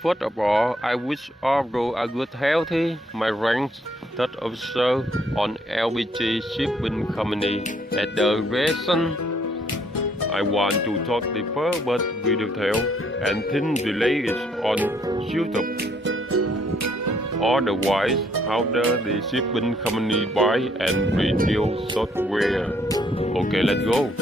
First of all, I wish all roads are good healthy. My ranks third officer on LPG shipping company at the reason I want to talk deeper about Videotel and think delay is on YouTube. Otherwise, how does the shipping company buy and renew software? Okay, let's go.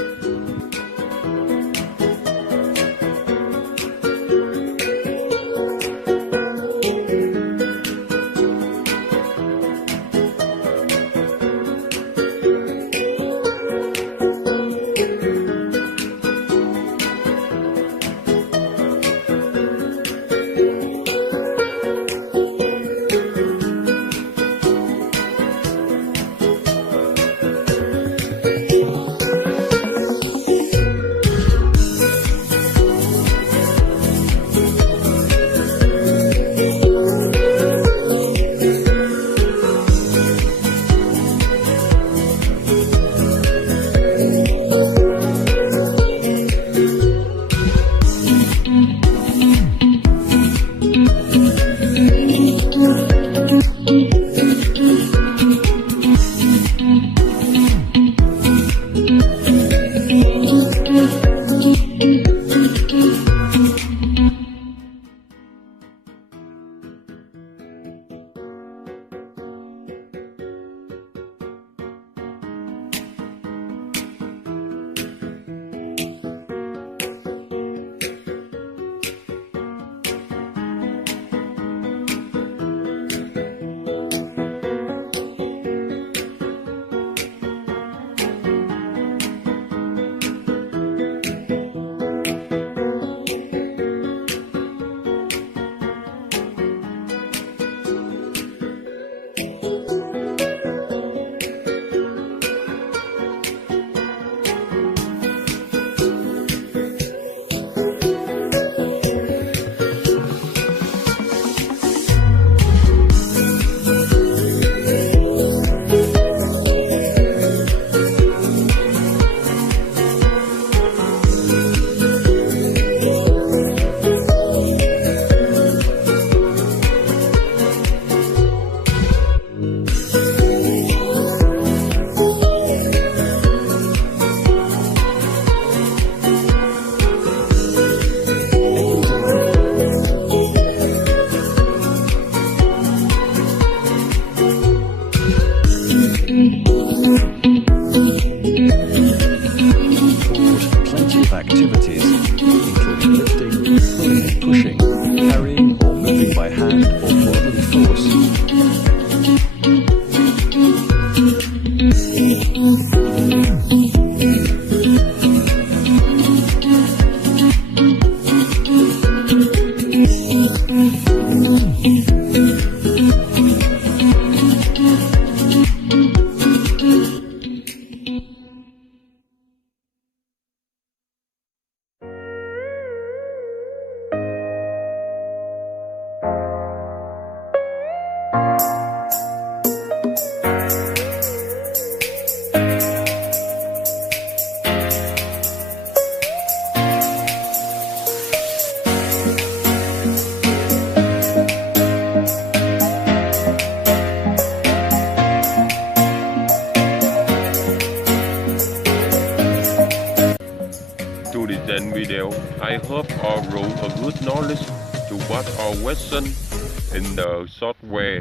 Activities, including lifting, pulling, pushing, carrying, or moving by hand or bodily force. To design video, I hope all row a good knowledge to what are question in the software.